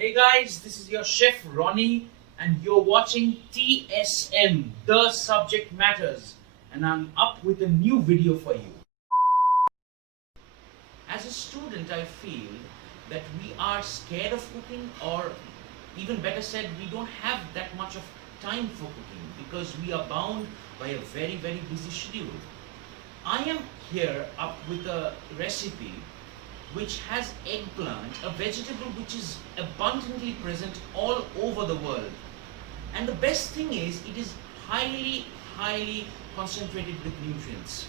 Hey guys, this is your chef Ronnie and you're watching TSM, The Subject Matters, and I'm up with a new video for you. As a student, I feel that we are scared of cooking, or even better said, we don't have that much of time for cooking because we are bound by a very busy schedule. I am here up with a recipe which has eggplant, a vegetable which is abundantly present all over the world. And the best thing is, it is highly concentrated with nutrients.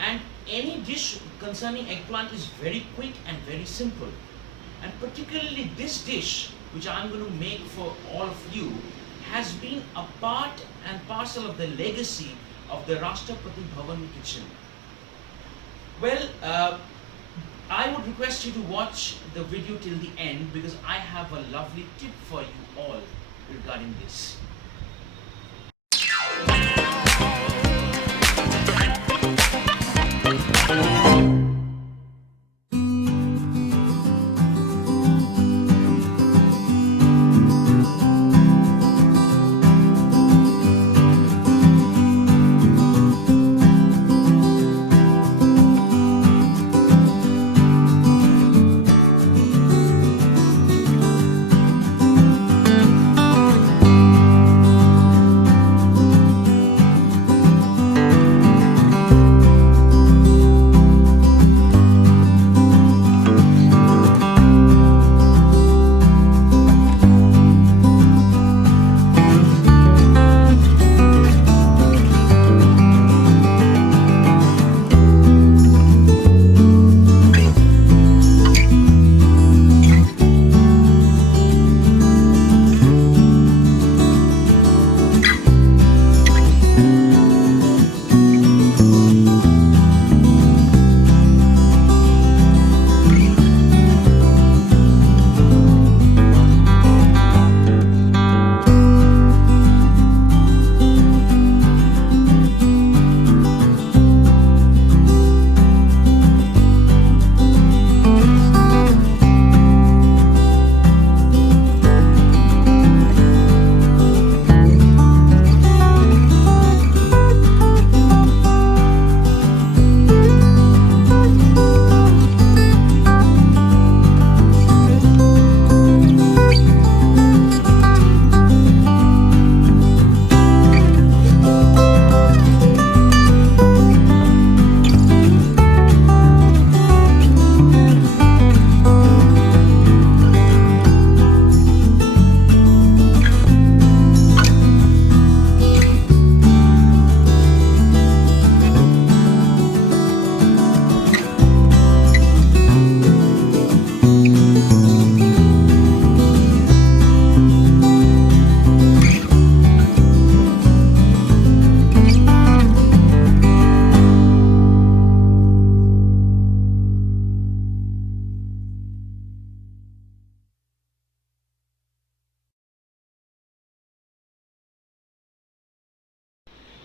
And any dish concerning eggplant is very quick and very simple. And particularly this dish, which I'm going to make for all of you, has been a part and parcel of the legacy of the Rashtrapati Bhavan kitchen. Well, I would request you to watch the video till the end because I have a lovely tip for you all regarding this.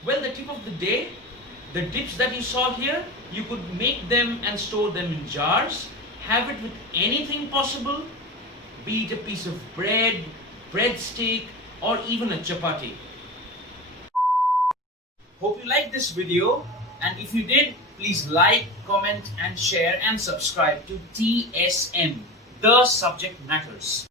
Well, the tip of the day, the dips that you saw here, you could make them and store them in jars, have it with anything possible, be it a piece of bread, breadstick, or even a chapati. Hope you liked this video, and if you did, please like, comment and share and subscribe to TSM, The Subject Matters.